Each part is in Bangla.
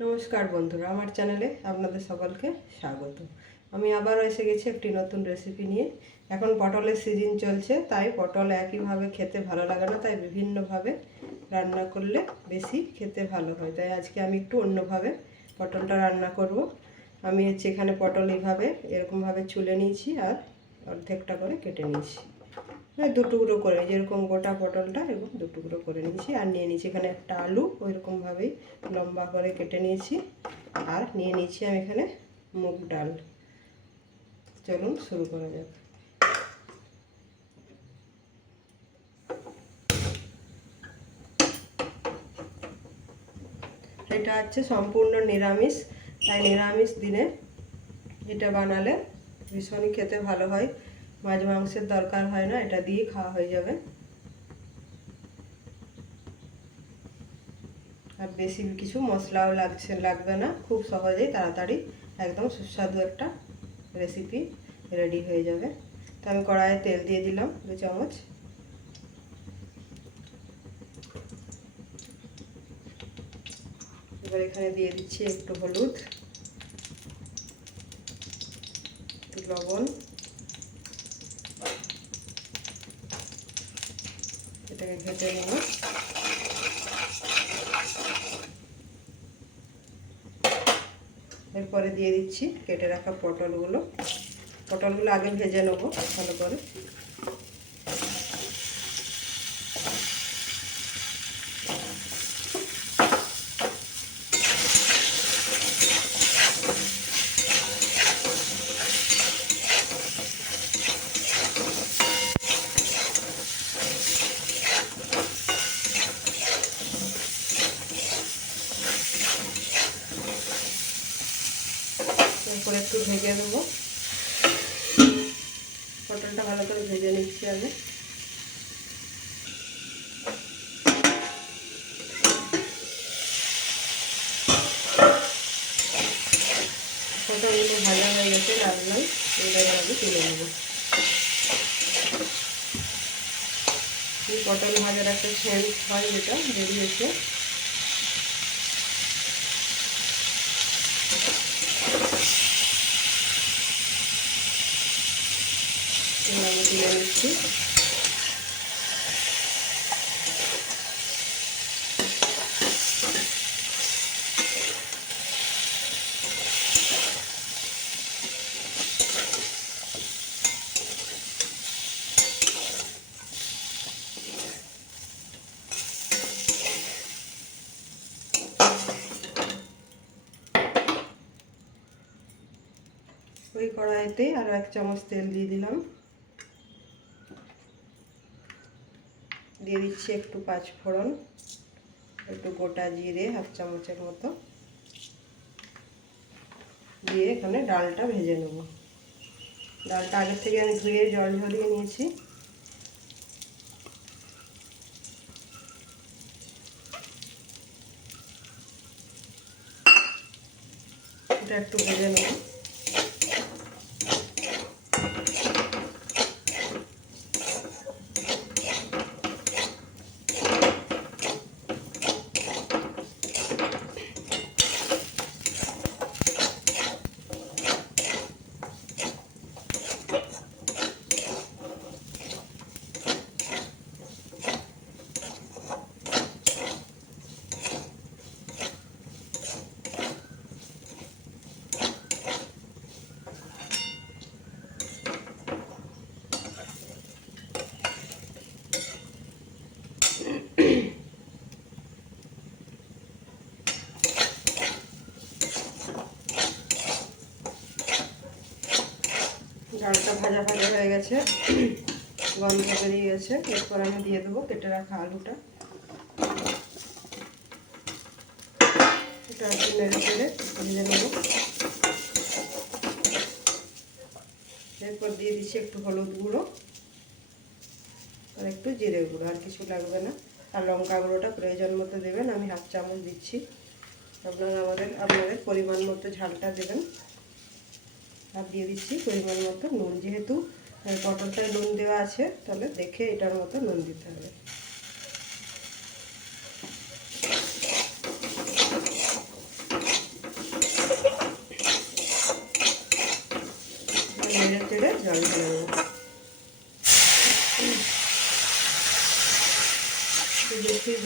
নমস্কার বন্ধুরা, আমার চ্যানেলে আপনাদের সকলকে স্বাগত। আমি আবারও এসে গেছি একটি নতুন রেসিপি নিয়ে। এখন পটলের সিজন চলছে, তাই পটল একইভাবে খেতে ভালো লাগে না, তাই বিভিন্নভাবে রান্না করলে বেশি খেতে ভালো হয়। তাই আজকে আমি একটু অন্যভাবে পটলটা রান্না করব। আমি হচ্ছে এখানে পটল এইভাবে এরকমভাবে চুলে নিয়েছি আর অর্ধেকটা করে কেটে নিয়েছি। দু টুকরো করে, যেরকম গোটা পটলটা, এরকম দু টুকরো করে নিয়েছি। আর নিয়ে নিয়েছি এখানে একটা আলু, ওইরকমভাবেই লম্বা করে কেটে নিয়েছি। আর নিয়ে নিয়েছি আমি এখানে মুগ ডাল। চলুন, শুরু করা যাক। এটা হচ্ছে সম্পূর্ণ নিরামিষ। তাই নিরামিষ দিনে এটা বানালে ভীষণই খেতে ভালো হয়। মাছ মাংসের দরকার হয় না, এটা দিয়ে খাওয়া হয়ে যাবে। আর বেশি কিছু মশলাও লাগছে, লাগবে না, খুব সহজেই তাড়াতাড়ি একদম সুস্বাদু একটা রেসিপি রেডি হয়ে যাবে। তো আমি কড়াইয়ে তেল দিয়ে দিলাম দু চামচ। এবার এখানে দিয়ে দিচ্ছি একটু হলুদ লবণ। এটাকে ঘেটে নেব। এরপরে দিয়ে দিচ্ছি কেটে রাখা পটলগুলো। পটলগুলো আগে ভেজে নেব ভালো করে। এরপর একটু ভেজে নেব। পটলটা ভালো করে ভেজে নিচ্ছি আমি। পটলগুলো ভাজা হয়ে গেছে লাল এবারে আমি তুলে নেব। পটল ভাজার একটা সেন্ট হয় যেটা বেরিয়েছে আমি তুলে নিচ্ছি ওই কড়াইতে আরও এক চামচ তেল দিয়ে দিলাম। দিয়ে দিচ্ছি একটু পাঁচ ফোড়ন, একটু গোটা জিরে, হাফ চামচের মতো। দিয়ে এখানে ডালটা ভেজে নেব। ডালটা আগের থেকে আমি ধুয়ে জল ঝরিয়ে নিয়েছি। এটা একটু ভেজে নেব। ডালটা ভাজা ভাজা হয়ে গেছে। গন্ধ বেরিয়ে গেছে। এরপর আমি দিয়ে দেবো কেটে রাখা আলুটা। এরপর দিয়ে দিচ্ছি একটু হলুদ গুঁড়ো আর একটু জিরে গুঁড়ো, আর কিছু লাগবে না। আর লঙ্কা গুঁড়োটা প্রয়োজন মতো দেবেন, আমি হাফ চামচ দিচ্ছি। আপনারা আমাদের, আপনাদের পরিমাণ মতো ঝালটা দেবেন। আর দিয়ে দিচ্ছি, পরিমাণ মতো নুন। যেহেতু পটলটায় নুন দেওয়া আছে, তাহলে দেখে এটার মতো নুন দিতে হবে।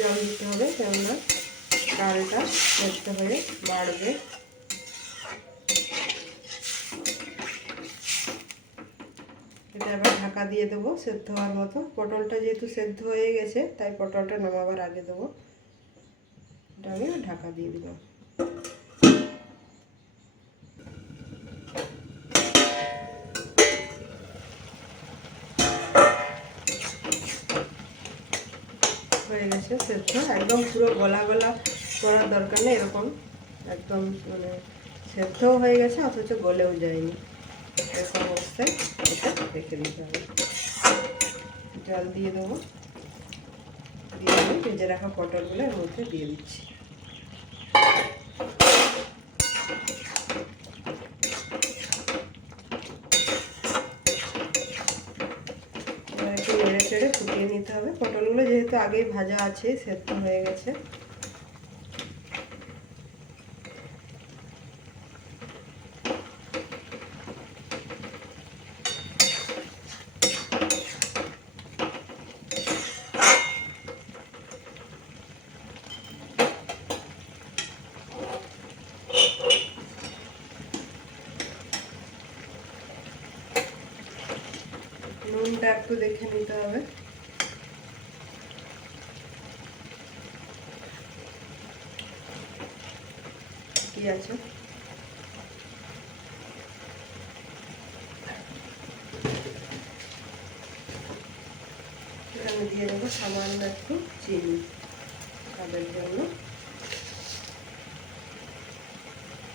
জল দিতে হবে, কেননা কালটা সেদ্ধ হয়ে বাড়বে। এটা এবার ঢাকা দিয়ে দেবো সেদ্ধ হওয়ার মতো। পটলটা যেহেতু সেদ্ধ হয়ে গেছে, তাই পটলটা নামাবার আগে দেবো। এটা আমি ঢাকা দিয়ে দিলাম। হয়ে গেছে সেদ্ধ। একদম পুরো গলা গলা করার দরকার নেই, এরকম একদম মানে সেদ্ধও হয়ে গেছে, অথচ গলেও যায়নি। এরকম অবস্থায় এটা রেখে দিতে হবে জল দিয়ে দেবো দিয়ে আমি ভেজে রাখা পটলগুলো এর মধ্যে দিয়ে দিচ্ছি একটু নেড়ে চেড়ে ফুটিয়ে নিতে হবে। পটলগুলো যেহেতু আগেই ভাজা আছে, সেদ্ধ হয়ে গেছে। নুনটা একটু দেখে নিতে হবে। কি আছে? আমি দিয়ে দেবো সামান্য একটু চিনি তাদের জন্য।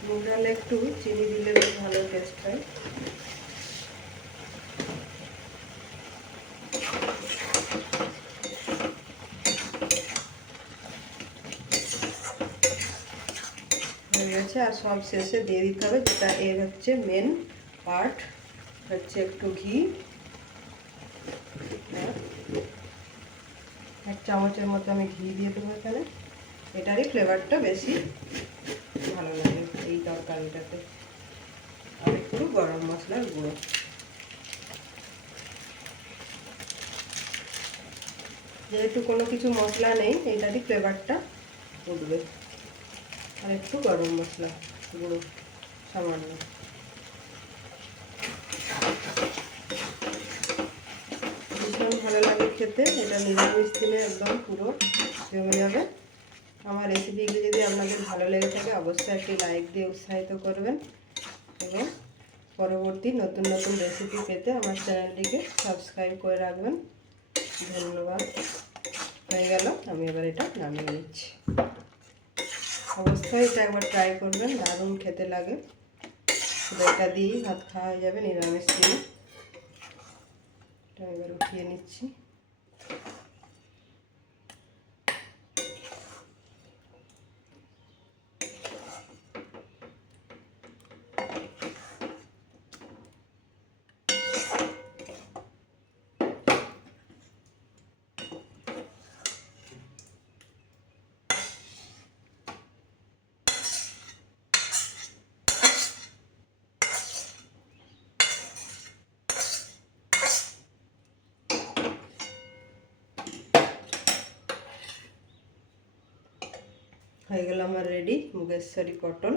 নুডালে একটু চিনি দিলে ভালো টেস্ট হয়। গেছে আর সব শেষে দিয়ে দিতে হবে, যেটা এর হচ্ছে মেন পার্ট হচ্ছে একটু ঘি। এক চামচের মতো আমি ঘি দিয়ে দেবো এখানে। এটারই ফ্লেভারটা বেশি ভালো লাগে এই তরকারিটাতে। আর একটু গরম মশলার গুঁড়ো। যেহেতু কোনো কিছু মশলা নেই এইটারই ফ্লেভারটা উঠবে। আর একটু গরম মশলা, গুঁড়ো, সামান্য। ভীষণ ভালো লাগে খেতে, এটা নিরামিষ দিনে একদম পুরো জমে যাবে। আমার রেসিপিগুলো যদি আপনাদের ভালো লেগে থাকে, অবশ্যই একটি লাইক দিয়ে উৎসাহিত করবেন এবং পরবর্তী নতুন নতুন রেসিপি পেতে আমার চ্যানেলটিকে সাবস্ক্রাইব করে রাখবেন। ধন্যবাদ। হয়ে গেল, আমি এবার এটা নামিয়ে নিচ্ছি। অবশ্যই এটা একবার ট্রাই করবেন, দারুণ খেতে লাগে। শুধু এটা দিয়েই ভাত খাওয়া হয়ে যাবে, নিরামিষ দিয়ে এটা এবার উঠিয়ে নিচ্ছি। হয়ে গেল আমার রেডি মুগেশ্বরী পটল